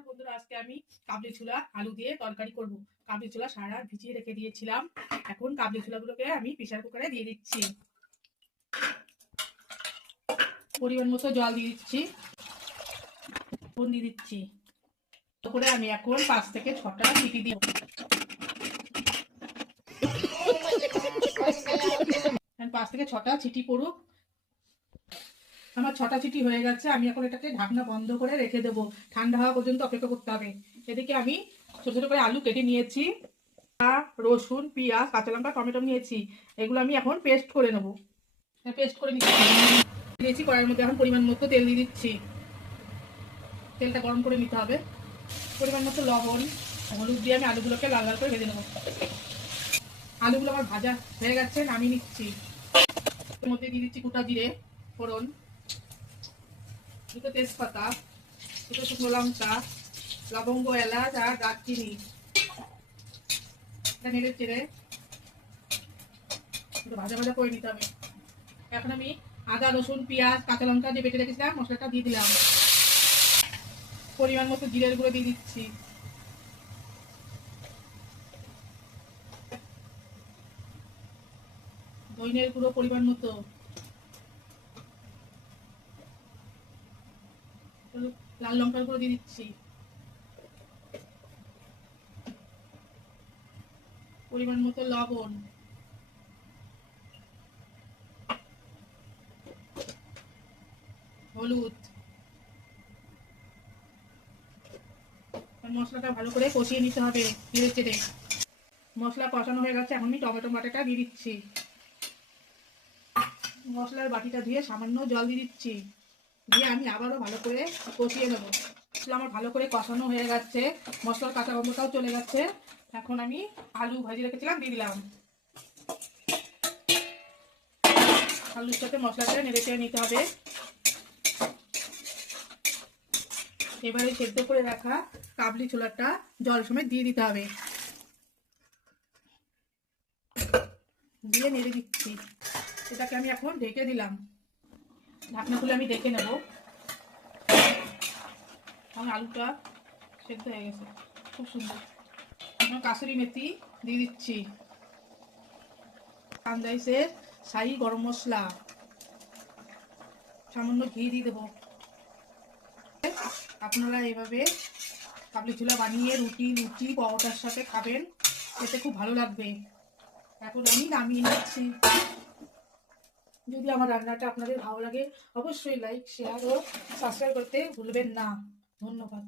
নমস্কার বন্ধুরা, আজকে আমি কাবলি ছোলা আলু দিয়ে তরকারি করব। কাবলি ছোলা সারা রাত ভিজিয়ে রেখে দিয়েছিলাম। এখন কাবলি ছোলাগুলোকে আমি প্রেসার কুকারে দিয়ে দিচ্ছি। পরিমাণ মতো জল দিয়ে দিচ্ছি, নুন দিয়ে দিচ্ছি। করে আমি এখন 5 থেকে 6টা সিটি দিব। 5 থেকে 6টা সিটি পড়ুক। আমার 6টা সিটি হয়ে গেছে। আমি এখন এটাকে ঢাকনা বন্ধ করে রেখে দেবো। ঠান্ডা হওয়া পর্যন্ত অপেক্ষা করতে হবে। এদিকে আমি ছোট ছোট করে আলু কেটে নিয়েছি, রসুন, পেঁয়াজ, কাঁচা লঙ্কা, টমেটো নিয়েছি। এগুলো আমি এখন পেস্ট করে নেবো। পেস্ট করে নিয়েছি কড়াইয়ের মধ্যে। এখন পরিমাণ মতো তেল দিয়ে দিচ্ছি। তেলটা গরম করে নিতে হবে। পরিমাণ মতো লবণ, হলুদ দিয়ে আমি আলুগুলোকে লাল লাল করে ভেজে নেবো। আলুগুলো আমার ভাজা হয়ে গেছে, নামিয়ে নিচ্ছি। এর মধ্যে দিয়ে দিচ্ছি গোটা জিরে ফোড়ন, দুটো তেজপাতা, দুটো শুকনো লঙ্কা, লবঙ্গ, এলাচ আর দারচিনি। এটা নেড়ে চেড়ে ভাজা ভাজা করে নিতে হবে। এখন আমি আদা, রসুন, পেঁয়াজ, কাঁচা লঙ্কা যে বেটে রেখেছিলাম মশলাটা দিয়ে দিলাম। পরিমাণ মতো জিরের গুঁড়ো দিয়ে দিচ্ছি। ধনিয়ার গুঁড়ো পরিমাণ মতো, লাল লঙ্কার গুঁড়ো দিয়ে দিচ্ছি। পরিমাণ মতো লবণ, হলুদ। মশলাটা ভালো করে কষিয়ে নিতে হবে নেড়ে চেড়ে। মশলা কষানো হয়ে গেছে। এখন আমি টমেটো বাটাটা দিয়ে দিচ্ছি। মশলার বাটিটা ধুয়ে সামান্য জল দিয়ে দিচ্ছি। দিয়ে আমি আবারও ভালো করে কষিয়ে নেবো। মশলা আমার ভালো করে কষানো হয়ে গেছে, মশলার কাঁচা গন্ধটাও চলে গেছে। এখন আমি আলু ভাজি রেখেছিলাম দিয়ে দিলাম। আলুর সাথে মশলাটা নেড়ে চেড়ে নিতে হবে। এবারে সেদ্ধ করে রাখা কাবলি ছোলাটা জল সমেত দিয়ে দিতে হবে। দিয়ে নেড়ে দিচ্ছি। এটাকে আমি এখন ঢেকে দিলাম। ঢাকনা খুলে আমি দেখে নেব। আমার আলুটা সেদ্ধ হয়ে গেছে, খুব সুন্দর। আমার কাসুরি মেথি দিয়ে দিচ্ছি, খানদাইসের শাহি গরম মশলা, সামান্য ঘি দিয়ে দেবো। আপনারা এইভাবে কাবলি ছোলা বানিয়ে রুটি, লুচি, পরোটার সাথে খাবেন, খেতে খুব ভালো লাগবে। এখন আমি নামিয়ে নিচ্ছি। যদি আমার রান্নাটা আপনাদের ভালো লাগে অবশ্যই লাইক, শেয়ার ও সাবস্ক্রাইব করতে ভুলবেন না। ধন্যবাদ।